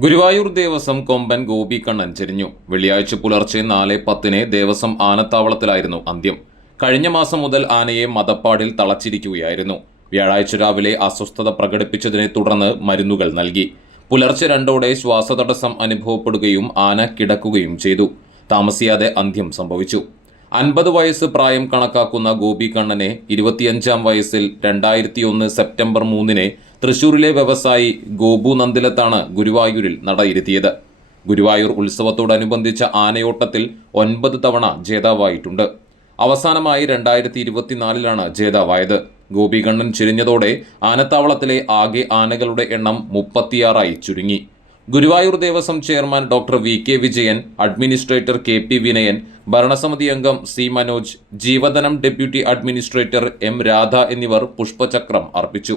ഗുരുവായൂർ ദേവസ്വം കൊമ്പൻ ഗോപികണ്ണൻ ചെരിഞ്ഞു. വെള്ളിയാഴ്ച പുലർച്ചെ 4:10 ദേവസ്വം ആനത്താവളത്തിലായിരുന്നു അന്ത്യം. കഴിഞ്ഞ മാസം മുതൽ ആനയെ മദപ്പാടിൽ തളച്ചിരിക്കുകയായിരുന്നു. വ്യാഴാഴ്ച രാവിലെ അസ്വസ്ഥത പ്രകടിപ്പിച്ചതിനെ തുടർന്ന് മരുന്നുകൾ നൽകി. പുലർച്ചെ 2 ശ്വാസതടസ്സം അനുഭവപ്പെടുകയും ആന കിടക്കുകയും ചെയ്തു. താമസിയാതെ അന്ത്യം സംഭവിച്ചു. 50 വയസ്സ് പ്രായം കണക്കാക്കുന്ന ഗോപികണ്ണനെ 25-ാം വയസ്സിൽ 2001 സെപ്റ്റംബർ 3 തൃശൂരിലെ വ്യവസായി ഗോപു നന്ദിലത്താണ് ഗുരുവായൂരിൽ നടയിരുത്തിയത്. ഗുരുവായൂർ ഉത്സവത്തോടനുബന്ധിച്ച ആനയോട്ടത്തിൽ 9 തവണ ജേതാവായിട്ടുണ്ട്. അവസാനമായി 2024-ലാണ് ജേതാവായത്. ഗോപികണ്ണൻ ചിരിഞ്ഞതോടെ ആനത്താവളത്തിലെ ആകെ ആനകളുടെ എണ്ണം 36 ചുരുങ്ങി. Guruvayur Devaswom chairman doctor V K. Vijayan, administrator K P. Vinayan, ഭരണസമിതി അംഗം സി. മനോജ്, ജീവധനം ഡെപ്യൂട്ടി അഡ്മിനിസ്ട്രേറ്റർ എം. രാധ എന്നിവർ പുഷ്പചക്രം അർപ്പിച്ചു.